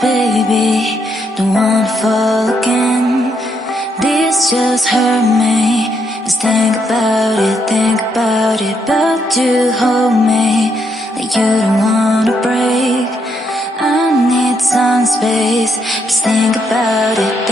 baby, don't wanna fall again. This just hurt me. Just think about it, but you hold me like you don't wanna break. I need some space. Just think about it,